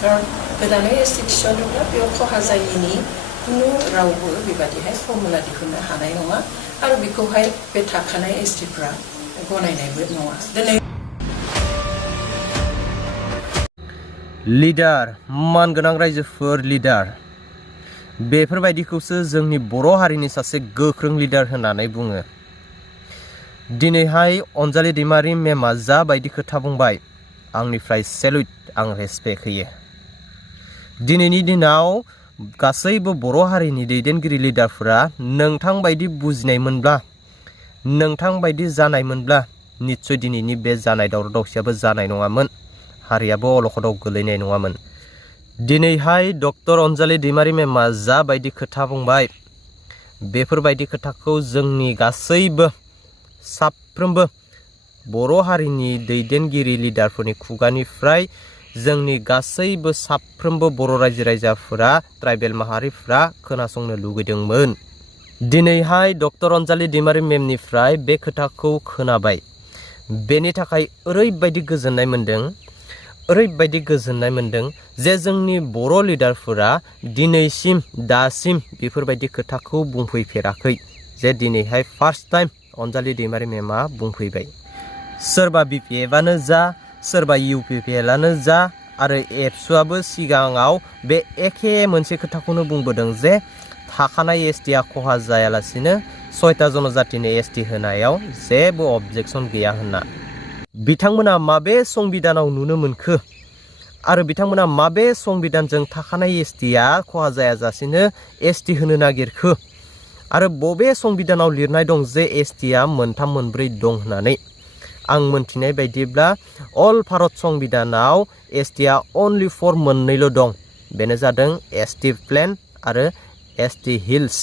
खारन गोदानै एसटि थिसनोब्ला बेयाव खहा जायिनि कुनु रावबो बेबादिहाय फर्मुला दिहुननो हानाय नङा आरो बेखौहाय बे थाखानाय एसटिफ्रा गनायनायबो नङा दिनै लिडार मानगोनां रायजोफोर लिडार बेफोरबायदिखौसो जोंनि बर' हारिनि सासे गोख्रों लिडार होननानै बुङो। दिनैहाय अनजालि दैमारी मेमा जा बायदि खोथा बुंबाय आंनिफ्राय सेलुट आं रेसपेक्ट होयो। दिनैनि दिनाव गासैबो बर' हारिनि दैदेनगिरि लिडारफोरा नोंथां बायदि बुजिनायमोनब्ला नोंथां बायदि जानायमोनब्ला निश्चय दिनैनि बे जानाय दावराव दावसियाबो जानाय नङामोन, हारियाबो अलखदाव गोलैनाय नङामोन। दिनैहाय डक्टर अनजालि दैमारी मेमा जा बायदि खोथा बुंबाय बेफोरबायदि खोथाखौ जोंनि गासैबो साफ्रोमबो बर' हारिनि दैदेनगिरि लिडारफोरनि खुगानिफ्राय जोंनि गासैबो साफ्रोमबो बर' रायजो राजाफोरा ट्राइबेल माहारिफ्रा खोनासंनो लुगैदोंमोन। दिनैहाय डक्टर अनजालि दैमारी मेमनिफ्राय बे खोथाखौ खोनाबाय, बेनि थाखाय ओरैबायदि गोजोननाय मोन्दों जे जोंनि बर' लिडारफोरा दिनैसिम दासिम बेफोरबायदि खोथाखौ बुंफैफेराखै जे दिनैहाय फार्स्ट टाइम अनजालि दैमारी मेमा बुंफैबाय। सोरबा BPFआनो जा सोरबा UPPLआनो जा आरो एबसुआबो सिगाङाव बे एखे मोनसे खोथाखौनो बुंबोदों जे थाखानाय एसटिआ खहा जायालासिनो 6टा जनजातिनि एसटि होनायाव जेबो अबजेक्सन गैया होनना। बिथांमोना माबे संबिधानाव नुनो मोनखो आरो बिथांमोना माबे संबिधानजों थाखानाय एसटिआ खहा जायाजासेनो एसटि होनो नागिरखो आरो बबे संबिधानाव लिरनाय दं जे एसटिआ मोनथाम मोनब्रै दं होननानै। आं मोनथिनाय बायदिब्ला अल भारत संबिधानाव एसटिआ अनलि फर मोननैल' दं, बेनो जादों एसटि प्लेन आरो एसटि हिल्स।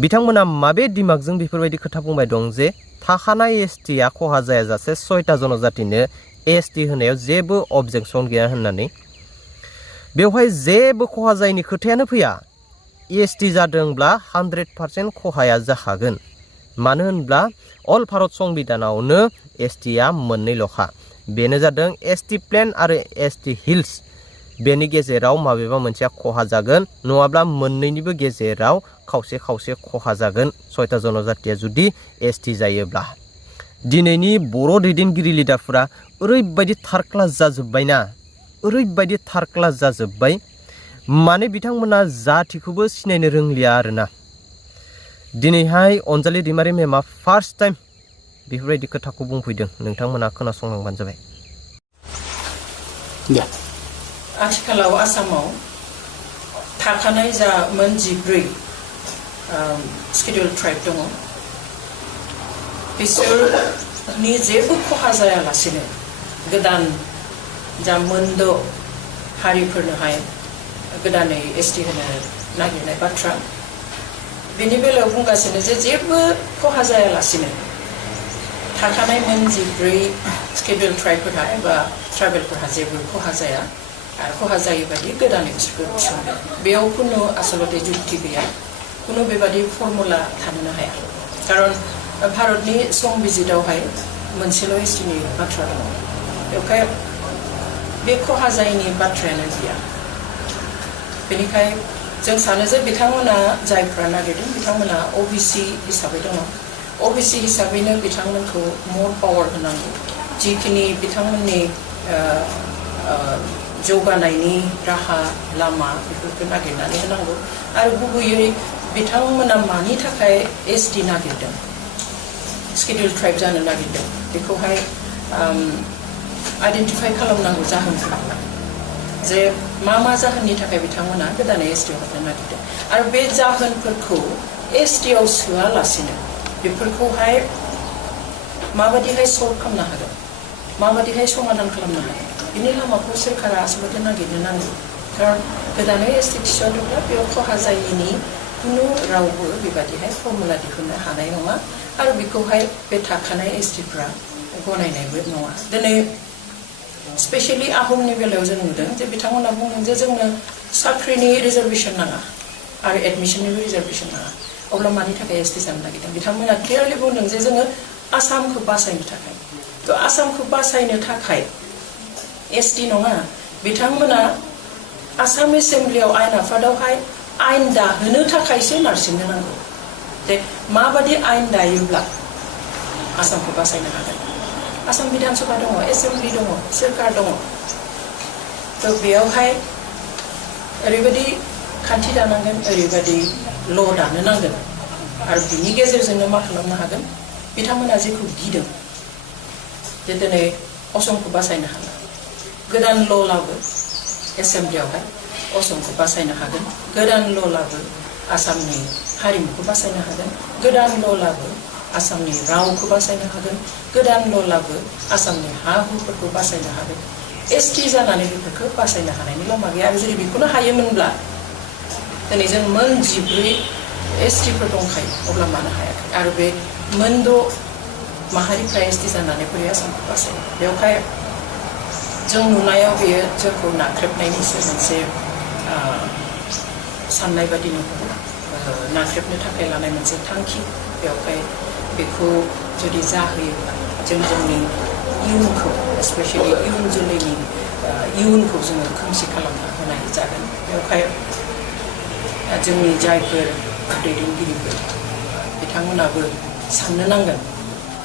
बिथांमोना माबे दिमागजों बेफोरबायदि खोथा बुंबाय दं जे थाखानाय एसटिआ खहा जायाजासे 6टा जनजातिनो एसटि होनायाव जेबो अबजेक्सन गैया होननानै। बेवहाय जेबो खहा जायैनि खोथायानो फैया। एसटि जादोंब्ला 100% खहाया जाखागोन, मानो होनब्ला अल भारत संबिधानावनो एसटिआ मोननैल'खा, बेनो जादों एसटि प्लेन आरो एसटि हिल्स। बेनि गेजेराव माबेबा मोनसेया खहा जागोन नङाब्ला मोननैनिबो गेजेराव खावसे खावसे खहा जागोन 6टा जनजातिया जुदि एसटि जायोब्ला। दिनैनि बर' दैदेनगिरि लिडारफोरा ओरैबायदि थार्ड क्लास जाजोब्बाय माने बिथांमोना जातिखौबो सिनायनो रोंलिया आरोना। दिनैहाय अनजालि दैमारी मेमा फार्स्ट टाइम बेफोरबायदि खोथाखौ बुंफैदों, नोंथांमोना खोनासंलांबानो जाबाय। आथिखालाव आसामाव थाखानाय जा मोन 14 स्केड्युल ट्राइब दङ बिसोरनि जेबो खहा जायालासेनो गोदान जा मोनद' हारिफोरनोहाय गोदानै एसटि होनो नागिरनाय बाथ्रा, बेनि बेलायाव बुंगासिनो जे जेबो खहा जायालासिनो थाखानाय मोन 14 स्केड्युल ट्राइबफोरहा एबा ट्राइबेलफोरहा जेबो खहा जाया आरो खहा जायै बायदि गोदानै बिसोरखौ थिसनो। बेयाव खुनु आसलते जुक्ति गैया, खुनु बेबादि फर्मुला थानोनो हाया। खारन भारतनि संबिजितावहाय मोनसेल' एसटिनि बाथ्रा दङ, बेवहाय बे खहा जायैनि बाथ्रायानो गैया। बेनिखाय जों सानो जे बिथांमोना जायफ्रा नागिरदों बिथांमोना ओबिसि हिसाबै दङ, ओबिसि हिसाबैनो बिथांमोनखौ मर पावार होनांगौ, जिखिनि बिथांमोननि जौगानायनि राहा लामा बेफोरखौ नागिरनानै होनांगौ। आरो गुबैयै बिथांमोना मानि थाखाय एसटि नागिरदों, स्केड्युल ट्राइब जानो नागिरदों, बेखौहाय आइडेन्टिफाइ खालामनांगौ जाहोनफोरखौ, जे मा जाहोननि थाखाय बिथांमोना गोदानै एसटिआव हाबनो नागिरदों आरो बे जाहोनफोरखौ एसटिआव सोआलासिनो बेफोरखौहाय माबादिहाय सल्भ खालामनो हागोन, माबादिहाय समाधान खालामनो हागोन, बिनि लामाखौ सोरखारा आसलते नागिरनो नांगौ। खारन गोदानै एसटि थिसनोब्ला बेयाव खहा जायिनि कुनु रावबो बेबादिहाय फर्मुला दिहुननो हानाय नङा आरो बेखौहाय बे थाखानाय एसटिफ्रा गनायनायबो नङा। दिनै स्पेशली आहमनि बेलायाव जों नुदों जे बिथांमोना बुंदों जे जोंनो साख्रिनि रिजार्भेसन नाङा आरो एडमिसननिबो रिजार्भेसन नाङा, अब्ला मानि थाखाय एसटि जानो नागिरदों? बिथांमोना क्लियारलि बुंदों जे जोङो आसामखौ बासायनो थाखाय। आसामखौ बासायनो थाखाय एसटि नङा, बिथांमोना आसाम एसेम्ब्लियाव आयेन आफादावहाय आयेन दाहोनो थाखायसो नारसिननो नांगौ जे माबादि आयेन दायोब्ला आसामखौ बासायनो हागोन आसाम बिधान सभा दङ एसेम्ब्लि दङ सोरखार दङ थ' बेयावहाय ओरैबायदि खान्थि दानांगोन ओरैबायदि ल' दानो नांगोन आरो बिनि गेजेरजोंनो मा खालामनो हागोन बिथांमोना जेखौ गिदों जे दिनै असमखौ बासायनो हाला गोदान ल' लाबो एसेम्ब्लियावहाय असमखौ बासायनो हागोन गोदान ल' लाबो आसामनि हारिमुखौ बासायनो हागोन गोदान ल' लाबो आसामनि रावखौ बासायनो हागोन गोदान ल' लाबो आसामनि हा हुफोरखौ बासायनो हागोन एसटि जानानै बेफोरखौ बासायनो हानायनि लामा गैया आरो जुदि बेखौनो हायोमोनब्ला दिनै जों मोन 14 एसटिफोर दंखायो अब्ला मानो हायाखै आरो बे मोन 6 माहारिफ्रा एसटि जानानै बोरै आसामखौ बासायो बेवहाय जों नुनायाव बेयो जोंखौ नाख्रेबनायनिसो मोनसे साननाय बादि नुहुरो नाख्रेबनो थाखाय लानाय मोनसे थांखि बेवहाय बेखौ जुदि जाहोयोब्ला जों जोंनि इयुनखौ स्पेशली इयुन जोलैनि इयुनखौ जोङो खोमसि खालामना होनाय जागोन बेवहाय जोंनि जायफोर दैदेनगिरिफोर बिथांमोनाबो साननो नांगोन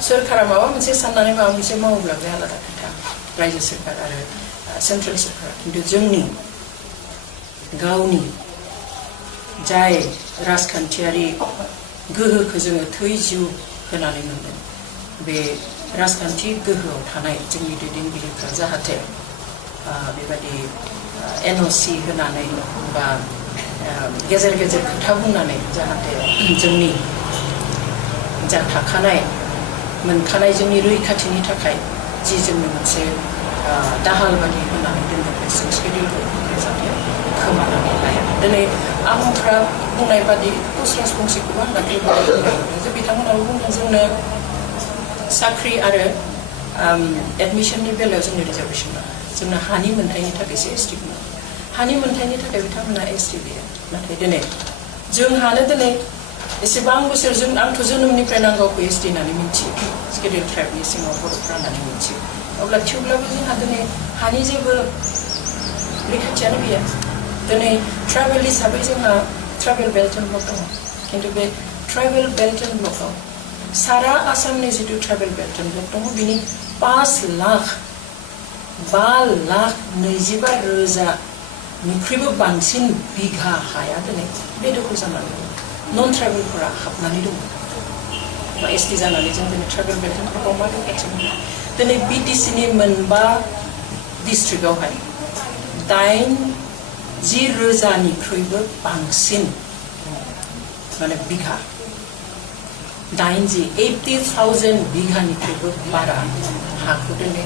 सोरखारा माबा मोनसे साननानै माबा मोनसे मावोब्ला बे आलादा खोथा रायजो सोरखार आरो सेन्ट्रेल सोरखार खिन्थु जोंनि गावनि जाय राजखान्थियारि गोहोखौ जोङो थै जिउ होनानै मोनदों बे राजखान्थि गोहोआव थानाय जोंनि दैदेनगिरिफ्रा जाहाथे बेबायदि एनअसि होनानै बा गेजेर गेजेर खोथा बुंनानै जाहाथे जोंनि जा थाखानाय मोनखानाय जोंनि रैखाथिनि थाखाय जि जोंनो मोनसे दाहाल बादि होनानै दोनदों बे स्केड्युलखौ जाहाथे खोमानानै लाया दिनै आंफ्रा बुंनाय बादि पस्ट राजबंसिखौबो आं दाख्लै बुंदों जे बिथांमोनाबो बुंदों जोंनो साख्रि आरो एडमिसननि बेलायाव जोंनो रिजार्भेसन नाङा जोंनो हानि मोन्थायनि थाखायसो एसटि मोनो हानि मोन्थायनि थाखाय बिथांमोना एसटि गैया नाथाय दिनै जोंहानो दिनै एसेबां बोसोर जों आंथ' जोनोमनिफ्राय नांगौखौ एसटि होननानै मिथियो स्केड्युल ट्राइबनि सिङाव बर'फ्रा होननानै मिथियो अब्ला थेवब्लाबो जोंहा दिनै हानि जेबो रैखाथियानो गैया दिनै ट्राइबेल हिसाबै जोंहा ट्राइबेल बेल्ट एन्ड ब्लक दङ खिन्थु बे ट्राइबेल बेल्ट एन्ड ब्लकआव सारा आसामनि जितु ट्राइबेल बेल्ट एन्ड ब्लक दङ बिनि 5,25,000 बांसिन बिघा हाया दिनै बेदखल जानानै दङ नन ट्राइबेलफोरा हाबनानै दङ बा एसटि जानानै जों दिनै ट्राइबेल बेल्ट एन्ड ब्लकआव मा रैखाथि मोनो दिनै बिटिसिनि मोनबा डिस्ट्रिक्टआवहाय 80,000 बांसिन माने बिघा 80,000 बिघानिख्रुइबो बारा हाखौ दिनै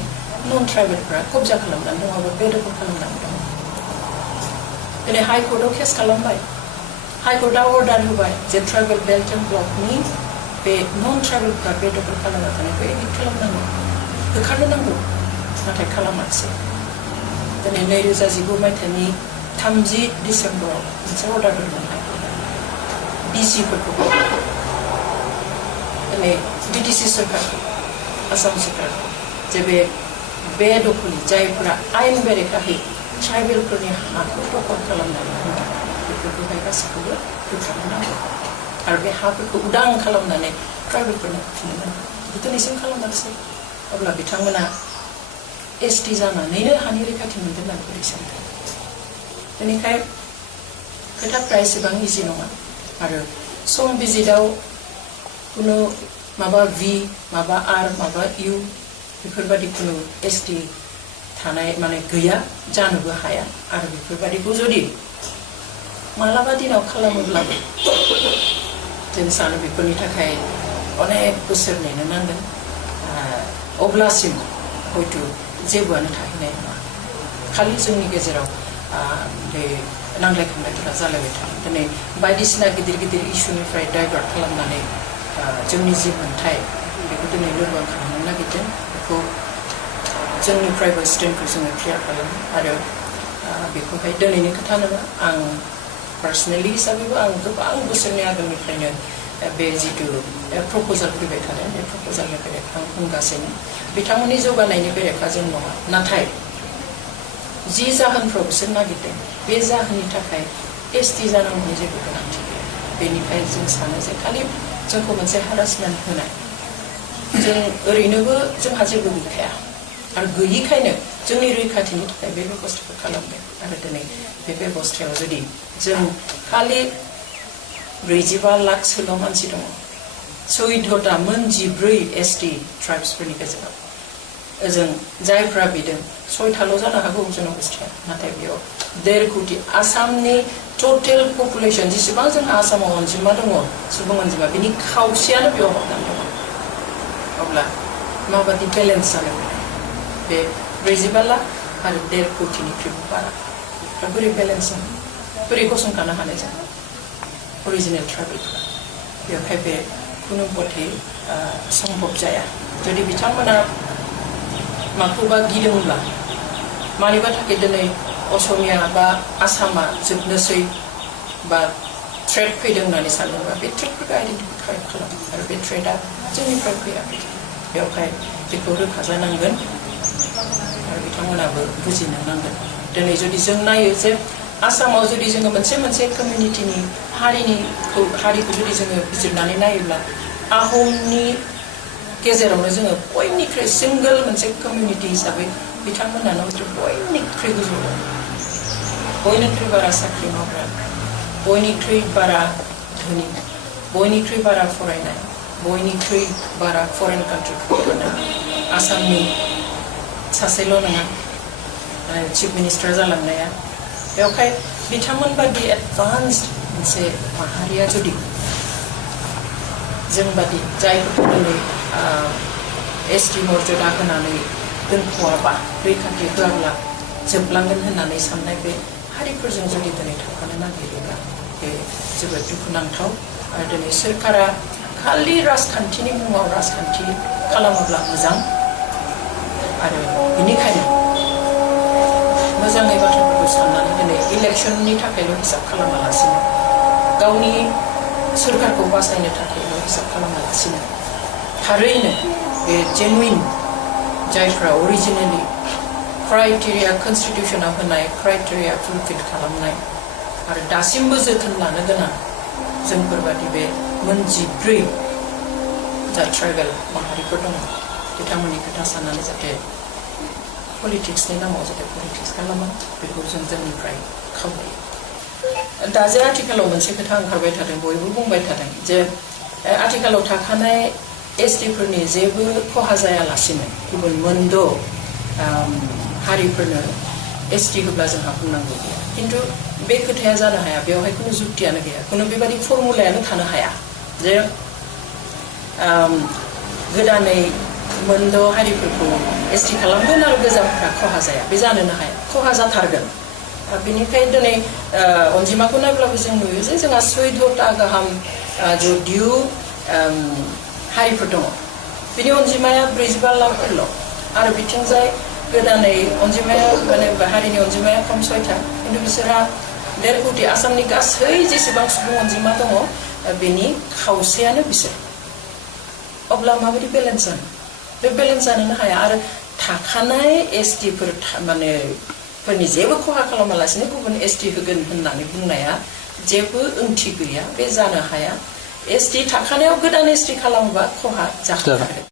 नन ट्राइबेलफ्रा कब्जा खालामनानै दङ बा बेदखल खालामनानै दङ दिनै हाइकर्टआव केस खालामबाय हाइकर्टआ अर्डार होबाय जे ट्राइबेल बेल्ट एन्ड ब्लकनि बे नन ट्राइबेलफ्रा बेदखल खालामना थानायखौ एडिट खालामनांगौ होखारनो नांगौ नाथाय खालामाखिसै दिनै 2019 मायथाइनि 30 डिसेम्बराव मोनसे अर्डार होदोंमोन हाइकर्टआ डिसिफोरखौ दिनै बिटिसि सरकारखौ आसाम सरकारखौ जे बे दखलि जायफोरा आयेन बेरेखायै ट्राइबेलफोरनि हाखौ दखल खालामनानै होदों बेफोरखौहाय गासैखौबो होखारनो नांगौ आरो बे हाफोरखौ उदां खालामनानै ट्राइबेलफोरनो होफिननो नांगौ दिनैसिम खालामाखिसै अब्ला बिथांमोना एसटि जानानैनो हानि रैखाथि मोनदों होननानै बोरै सानदों बेनिखाय खोथाफ्रा एसेबां इजि नङा आरो सम बिजिताव कुनु माबा भि माबा आर माबा इउ बेफोरबायदि कुनु एसटि थानाय माने गैया जानोबो हाया आरो बेफोरबायदिखौ जुदि मालाबा दिनाव खालामोब्लाबो जों सानो बेफोरनि थाखाय अनेक बोसोर नेनो नांगोन अब्लासिम हयथ' जेबोआनो थाहैनाय नङा खालि जोंनि गेजेराव बे नांलाय खमलायफोरा जालायबाय थागोन दिनै बायदिसिना गिदिर गिदिर इस्युनिफ्राय डाइभार्ट खालामनानै जोंनि जि मोन्थाय बेखौ दिनै लोरबां खालामनो नागिरदों बेखौ जोंनिफ्रायबो स्टेन्डखौ जोङो क्लियार खालामो आरो बेखौहाय दिनैनि खोथा नङा आं पार्सनेलि हिसाबैबो आं गोबां बोसोरनि आगोलनिफ्रायनो बे जितु प्रप'जाल फैबाय थादों बे प्रप'जालनि बेरेखा आं बुंगासिनो बिथांमोननि जौगानायनि बेरेखा जों नङा नाथाय जि जाहोनफ्राव बिसोर नागिरदों बे जाहोननि थाखाय एसटि जानांगौनि जेबो गोनांथि गैया बेनिखाय जों सानो जे खालि जोंखौ मोनसे हारासमेन्ट होनाय जों ओरैनोबो जोंहा जेबो गैखाया आरो गैयिखायनो जोंनि रैखाथिनि थाखाय बे बेबस्थाखौ खालामदों आरो दिनै बे बेबस्थायाव जुदि जों खालि 45 लाखसोल' मानसि दङ 14टा मोन 14 एसटि ट्राइब्सफोरनि गेजेराव ओजों जायफ्रा बिदों 6टाल' जानो हागौ जों अबस्थाया नाथाय बेयाव 1.5 कोटि आसामनि टटेल पपुलेसन जेसेबां जोंहा आसामाव अनजिमा दङ सुबुं अनजिमा बिनि खावसेयानो बेयाव हाबनानै दङ अब्ला माबादि बेलेन्स जानो बे 45 लाख आरो 1.5 कोटिनिख्रुइबो बारा दा बोरै बेलेन्स बोरै गसंथानो हानाय जों अरिजिनेल ट्राइबेलफ्रा बेवहाय बे खुनु पथे सम्भब जाया जुदि बिथांमोना माखौबा गिदोंब्ला मानिबा थाखाय दिनै असमिया बा आसामा जोबनोसै बा थ्रेट फैदों होननानै सानदोंबा बे थ्रेटफोरखौ आइडेन्टिफाइ खालाम आरो बे थ्रेटआ जोंनिफ्राय फैयाखै बेवहाय बेखौ रोखा जानांगोन आरो बिथांमोनाबो बुजिनो नांगोन दिनै जुदि जों नायो जे आसामाव जुदि जोङो मोनसे कमिउनिटिनि हारिखौ जुदि जोङो बिजिरनानै नायोब्ला आहमनि गेजेरावनो जोङो बयनिख्रुइ सिंगल मोनसे कमिउनिटि हिसाबै बिथांमोनानो बयनिख्रुइ गोजौ बयनिख्रुइ बारा साख्रि मावग्रा बयनिख्रुइ बारा धोनि बयनिख्रुइ बारा फरायनाय बयनिख्रुइ बारा फरेन कान्ट्रिफोराव आसामनि सासेल' नङा चिफ मिनिस्टार जालांनाया बेवहाय बिथांमोन बादि एडभान्सड मोनसे माहारिया जुदि जों बादि जायफोरखौ दिनै एसटि मर्यादा होनानै दोनख'आबा रैखाथि होआब्ला जोबलांगोन होननानै साननाय बे हारिफोरजों जुदि दिनै थाफानो नागिरोब्ला बे जोबोद दुखुनांथाव आरो दिनै सोरखारा खालि राजखान्थिनि मुङाव राजखान्थि खालामोब्ला मोजां आरो बेनिखायनो मोजाङै बाथ्राफोरखौ साननानै दिनै इलेक्सननि थाखायल' हिसाब खालामालासिनो गावनि सोरखारखौ बासायनो थाखायल' हिसाब खालामालासिनो थारैनो बे जेनुइन जायफ्रा अरिजिनेलि क्राइटेरिया कनस्टिटिउसनाव होनाय क्राइटेरिया फुलफिल खालामनाय आरो दासिमबो जोथोन लानो गोनां जोंफोरबादि बे मोन 14 जा ट्राइबेल माहारिफोर दङ बिथांमोननि खोथा साननानै जाहाथे पलिटिक्सनि नामाव जाहाथे पलिटिक्स खालामा बेखौ जों जोंनिफ्राय खावलायो दा जे आथिखालाव मोनसे खोथा ओंखारबाय थादों बयबो बुंबाय थादों जे आथिखालाव थाखानाय एसटिफोरनि जेबो खहा जायालासिनो गुबुन मोनद' हारिफोरनो एसटि होब्ला जोंहा बुंनांगौ गैया खिन्थु बे खोथाया जानो हाया बेवहाय खुनु जुक्तियानो गैया खुनु बेबादि फर्मुलायानो थानो हाया जे गोदानै मोनद' हारिफोरखौ एसटि खालामगोन आरो गोजामफ्रा खहा जाया बे जानोनो हाया खहा जाथारगोन बेनिखाय दिनै अनजिमाखौ नायब्लाबो जों नुयो जे जोंहा 14टा गाहाम जदिउ हारिफोर दङ बिनि अनजिमाया 45 लाखफोरल' आरो बिथिंजाय गोदानै अनजिमाया माने हारिनि अनजिमाया खम 6टा खिन्थु बिसोरहा 1.5 कोटि आसामनि गासै जेसेबां सुबुं अनजिमा दङ बेनि खावसेयानो बिसोर अब्ला माबायदि बेलेन्स जानो बे बेलेन्स जानोनो हाया आरो थाखानाय एसटिफोर माने फोरनि जेबो खहा खालामालासिनो गुबुन एसटि होगोन होननानै बुंनाया जेबो ओंथि गैया बे जानो हाया एसटि थाखानायाव गोदान एसटि खालामोबा खहा जाखागोन